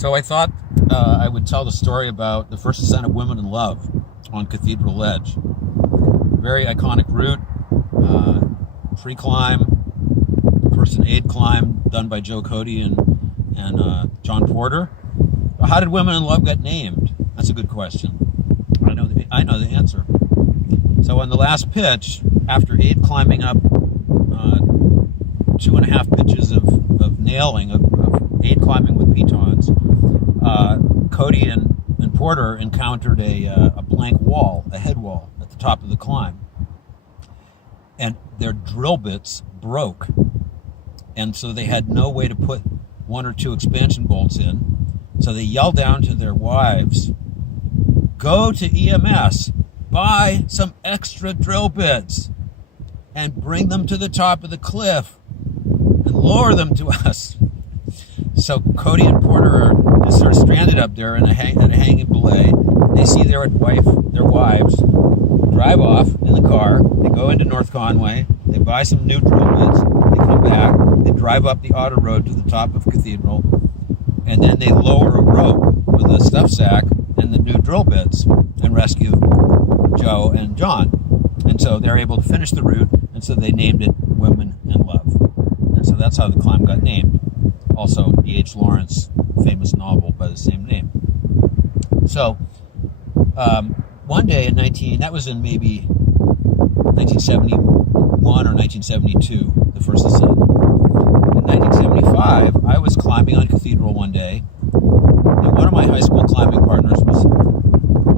So I thought I would tell the story about the first ascent of Women in Love on Cathedral Ledge. Very iconic route, free climb, first an aid climb done by Joe Cody and John Porter. How did Women in Love get named? That's a good question. I know the answer. So on the last pitch, after aid climbing up 2.5 pitches of nailing, of aid climbing with pitons, Cody and Porter encountered a blank wall, a head wall at the top of the climb. And their drill bits broke. And so they had no way to put 1 or 2 expansion bolts in. So they yelled down to their wives, "Go to EMS, buy some extra drill bits, and bring them to the top of the cliff and lower them to us." So Cody and Porter are sort of stranded up there in a hanging belay. They see their wives drive off in the car. They go into North Conway. They buy some new drill bits. They come back. They drive up the auto road to the top of Cathedral. And then they lower a rope with a stuff sack and the new drill bits and rescue Joe and John. And so they're able to finish the route. And so they named it Women in Love. And so that's how the climb got named. Also, D.H. Lawrence, famous novel by the same name. So, one day that was in maybe 1971 or 1972, the first ascent. In 1975, I was climbing on Cathedral one day, and one of my high school climbing partners was a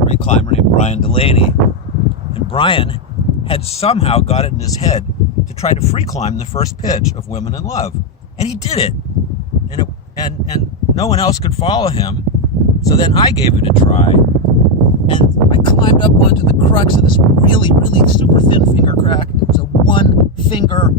great climber named Brian Delaney. And Brian had somehow got it in his head to try to free climb the first pitch of Women in Love. And he did it. And no one else could follow him. So then I gave it a try. And I climbed up onto the crux of this really, really super thin finger crack. It was a 1-finger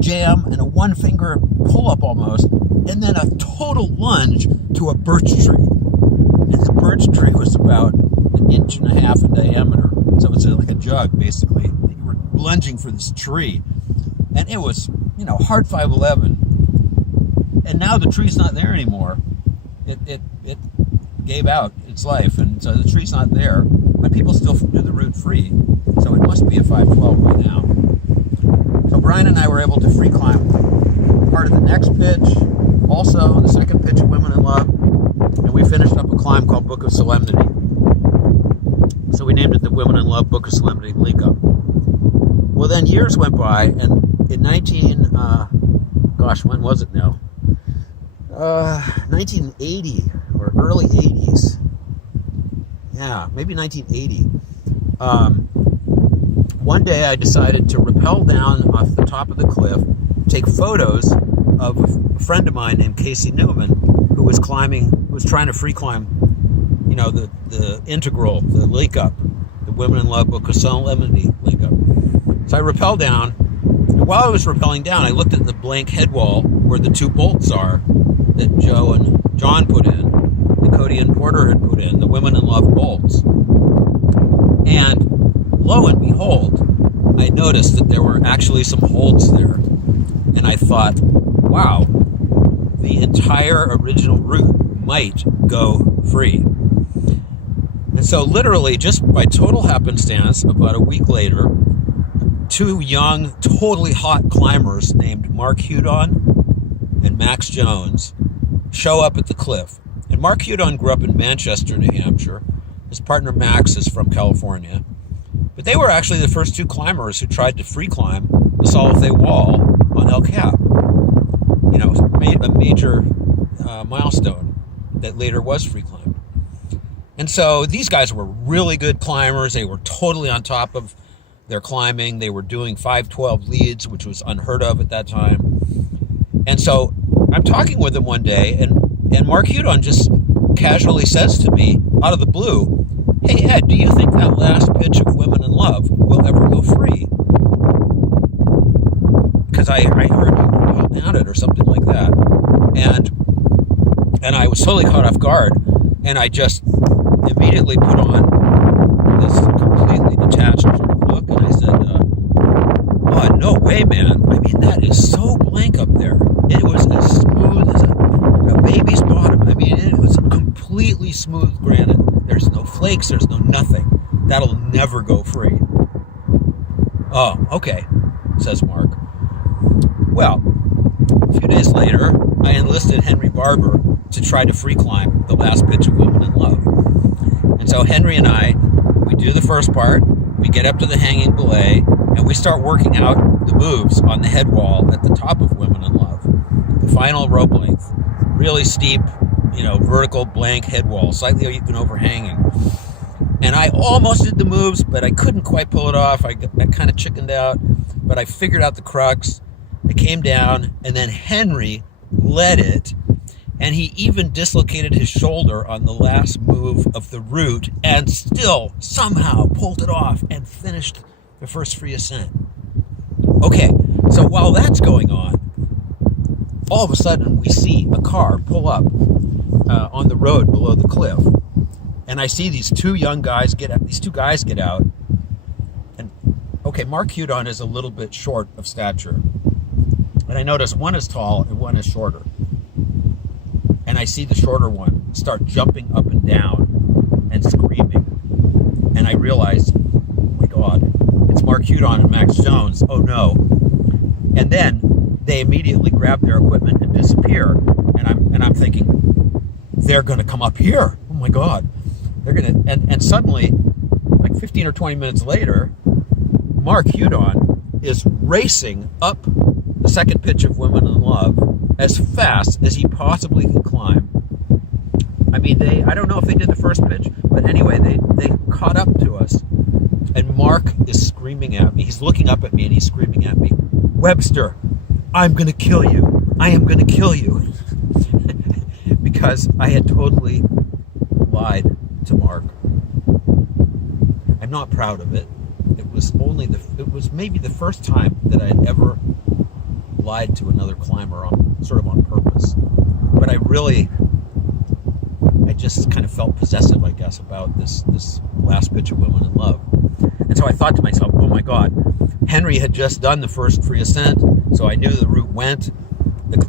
jam and a 1-finger pull-up almost. And then a total lunge to a birch tree. And the birch tree was about 1.5 inches in diameter. So it's like a jug, basically. You were lunging for this tree. And it was, hard 5'11". And now the tree's not there anymore. It gave out its life, and so the tree's not there. But people still do the route free, so it must be a 512 by now. So Brian and I were able to free climb part of the next pitch, also the second pitch of Women in Love, and we finished up a climb called Book of Solemnity. So we named it the Women in Love Book of Solemnity Link Up. Well, then years went by, and in when was it now? 1980 or early 80s. Yeah, maybe 1980. One day I decided to rappel down off the top of the cliff, take photos of a friend of mine named Casey Newman, who was trying to free climb, the integral, the link up, the Women in Love Book of Solemnity link up. So I rappelled down. And while I was rappelling down, I looked at the blank head wall where the 2 bolts are that Joe and John put in, that Cody and Porter had put in, the Women in Love bolts. And lo and behold, I noticed that there were actually some holes there. And I thought, wow, the entire original route might go free. And so literally, just by total happenstance, about a week later, 2 young, totally hot climbers named Mark Hudon and Max Jones show up at the cliff. And Mark Hudon grew up in Manchester, New Hampshire. His partner Max is from California. But they were actually the first 2 climbers who tried to free climb the Salothe Wall on El Cap. A major milestone that later was free climbed. And so these guys were really good climbers. They were totally on top of their climbing. They were doing 512 leads, which was unheard of at that time. And so I'm talking with them one day, and Mark Hudon just casually says to me, out of the blue, "Hey, Ed, do you think that last pitch of Women in Love will ever go free?" Because I heard you rappelled down it or something like that. And I was totally caught off guard, and I just immediately put on this completely detached sort of look, and I said, "Oh, no way, man. I mean, that is so blank up there. It was as smooth as a baby's bottom. I mean, smooth granite. There's no flakes, there's no nothing. That'll never go free. Oh, okay, says Mark. Well, a few days later, I enlisted Henry Barber to try to free climb the last pitch of Women in Love. And so Henry and I, we do the first part, we get up to the hanging belay, and we start working out the moves on the head wall at the top of Women in Love. The final rope length, really steep, vertical blank head wall, slightly even overhanging. And I almost did the moves, but I couldn't quite pull it off. I kind of chickened out, but I figured out the crux. I came down, and then Henry led it, and he even dislocated his shoulder on the last move of the route and still somehow pulled it off and finished the first free ascent. Okay, so while that's going on, all of a sudden we see a car pull up on the road below the cliff. And I see these two guys get out. And okay, Mark Hudon is a little bit short of stature. And I notice one is tall and one is shorter. And I see the shorter one start jumping up and down and screaming. And I realize, oh my God, it's Mark Hudon and Max Jones. Oh no. And then they immediately grab their equipment and disappear. And I'm thinking, they're gonna come up here. Oh my God. They're gonna and suddenly, like 15 or 20 minutes later, Mark Hudon is racing up the second pitch of Women in Love as fast as he possibly can climb. I mean, I don't know if they did the first pitch, but anyway, they caught up to us. And Mark is screaming at me. He's looking up at me and he's screaming at me, Webster, I'm going to kill you. I am going to kill you. Because I had totally lied to Mark. I'm not proud of it. It was maybe the first time that I had ever lied to another climber on purpose. But I just kind of felt possessive, I guess, about this last pitch of Women in Love. And so I thought to myself, oh my God, Henry had just done the first free ascent, so I knew the route went,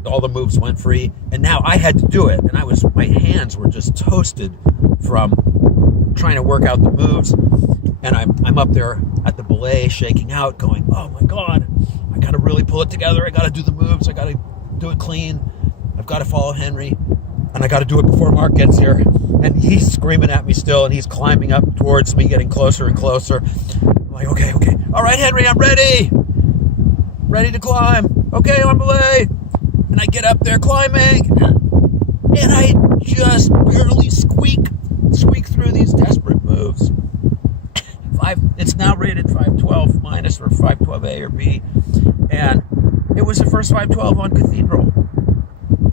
all the moves went free, and now I had to do it. And my hands were just toasted from trying to work out the moves. And I'm up there at the belay shaking out, going, oh my God, I got to really pull it together. I got to do the moves. I got to do it clean. I've got to follow Henry. And I got to do it before Mark gets here. And he's screaming at me still, and he's climbing up towards me, getting closer and closer. I'm like, okay. All right, Henry, I'm ready. Ready to climb. Okay, on belay. And I get up there climbing. And I just barely squeak through these desperate moves. It's now rated 512 minus or 512A or B. And it was the first 512 on Cathedral.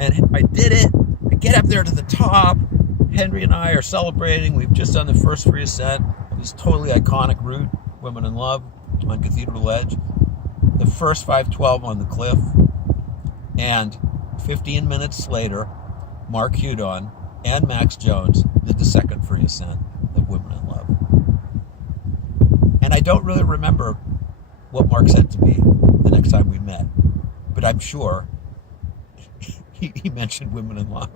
And I did it. I get up there to the top. Henry and I are celebrating. We've just done the first free ascent of this totally iconic route, Women in Love, on Cathedral Ledge. The first 512 on the cliff. And 15 minutes later, Mark Hudon and Max Jones did the second free ascent of Women in Love. And I don't really remember what Mark said to me the next time we met, but I'm sure he mentioned Women in Love.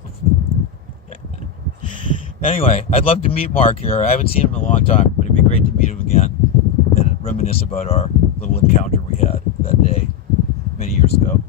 Anyway, I'd love to meet Mark here. I haven't seen him in a long time, but it'd be great to meet him again and reminisce about our little encounter we had that day many years ago.